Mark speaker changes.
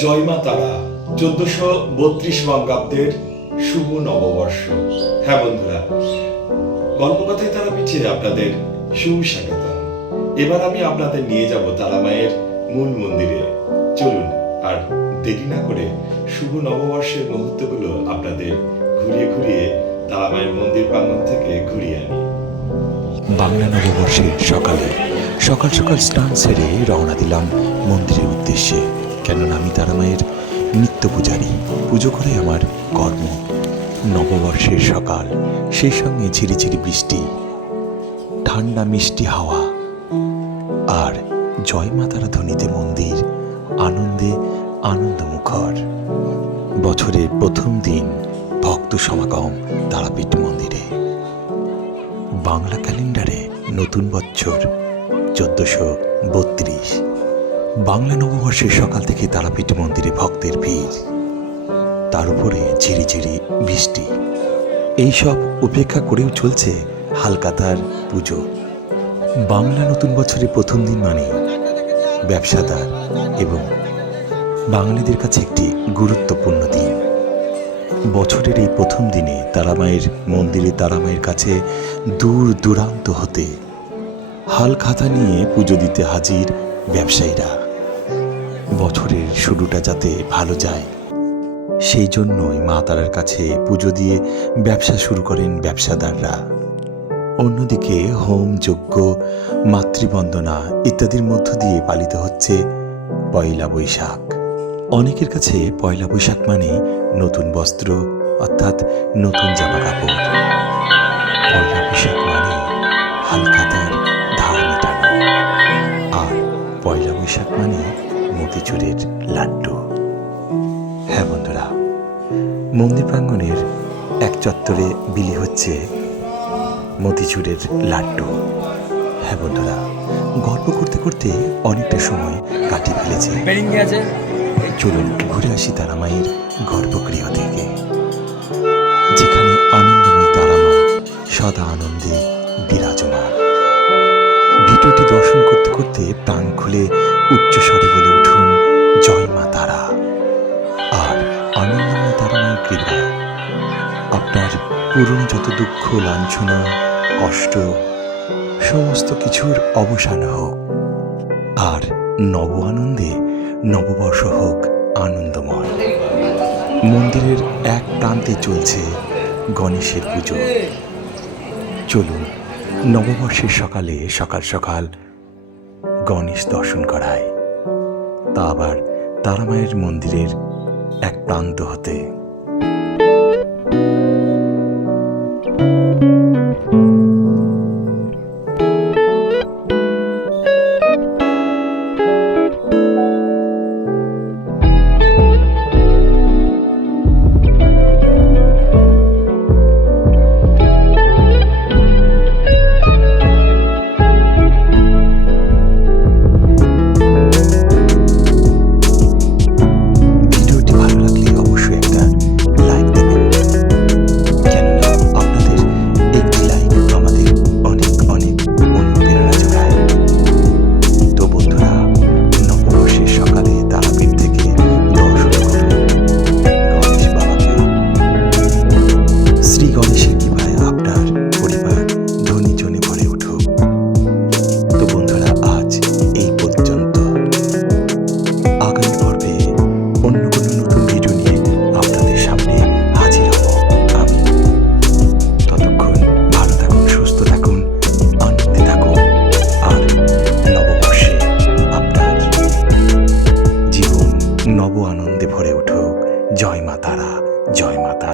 Speaker 1: জয়মা তারা চোদ্দশো বত্রিশ বঙ্গাব্দের শুভ নববর্ষ। হ্যাঁ বন্ধুরা, গল্পকথায় তারা পিছিয়ে আপনাদের শুভ স্বাগত এবার আমি আপনাদের নিয়ে যাব তারা মায়ের মূল মন্দিরে। চলুন, আর দেরি না করে শুভ নববর্ষের মুহূর্তগুলো আপনাদের ঘুরিয়ে ঘুরিয়ে তারা মায়ের মন্দির প্রাঙ্গণ থেকে ঘুরিয়ে আনি।
Speaker 2: বাংলা নববর্ষের সকালে সকাল সকাল স্নান সেরে রওনা দিলাম মন্দিরের উদ্দেশ্যে। কেননা আমি তারা মায়ের নিত্য পূজারী। পুজো করে আমার কর্ম। নববর্ষের সকাল, সেই সঙ্গে ঝিরিঝিরি বৃষ্টি, ঠান্ডা মিষ্টি হাওয়া আর জয় মাতারা ধ্বনিতে মন্দির, আনন্দে আনন্দমুখর। বছরের প্রথম দিন ভক্ত সমাগম তারাপীঠ মন্দিরে। বাংলা ক্যালেন্ডারে নতুন বছর চোদ্দশো বত্রিশ। বাংলা নববর্ষের সকাল থেকে তারাপীঠ মন্দিরে ভক্তের ভিড়। তার উপরে ঝিরিঝিরি বৃষ্টি। এইসব উপেক্ষা করেও চলছে হালকাতার পুজো। বাংলা নতুন বছরের প্রথম দিন মানে ব্যবসাদার এবং বাঙালিদের কাছে একটি গুরুত্বপূর্ণ দিন। বছরের এই প্রথম দিনে তারামায়ের মন্দিরে তারামায়ের কাছে দূর দূরান্ত হতে হাল খাতা নিয়ে পুজো দিতে হাজির ব্যবসায়ীরা। বছরের শুরুটা যাতে ভালো যায়। সেই জন্যই মা তারার কাছে পুজো দিয়ে ব্যবসা শুরু করেন ব্যবসাদাররা। অন্যদিকে হোম, যজ্ঞ, মাতৃবন্দনা ইত্যাদির মধ্য দিয়ে পালিত হচ্ছে পয়লা বৈশাখ। অনেকের কাছে পয়লা বৈশাখ মানে নতুন বস্ত্র, অর্থাৎ নতুন জামা কাপড় মতিচুরের লাড্ডু। হ্যাঁ বন্ধুরা মন্দির প্রাঙ্গণের এক চত্বরে বিলি হচ্ছে মতিচুরের লাড্ডু। হ্যাঁ বন্ধুরা গল্প করতে করতে অনেকটা সময় কাটিয়ে ফেলেছে। চলুন ঘুরে আসি তারামায়ের গর্ভগৃহ থেকে। যেখানে আনন্দময়ী তারামা সদা আনন্দে বিরাজমান। ভিডিওটি দর্শন করতে করতে প্রাণ খুলে উচ্চস্বরে বলে উঠুন, জয় মা তারা। আর আনন্দময়ী তারামায়ের কৃপায় আপনার পুরনো যত দুঃখ, লাঞ্ছনা, কষ্ট, সমস্ত কিছুর অবসান হোক। আর নব আনন্দে নববর্ষ হোক আনন্দময়। মন্দিরের এক প্রান্তে চলছে গণেশের পুজো। চলুন, নববর্ষের সকালে সকাল সকাল গণেশ দর্শন করায়। তা আবার তারামায়ের মন্দিরের এক প্রান্ত হতে।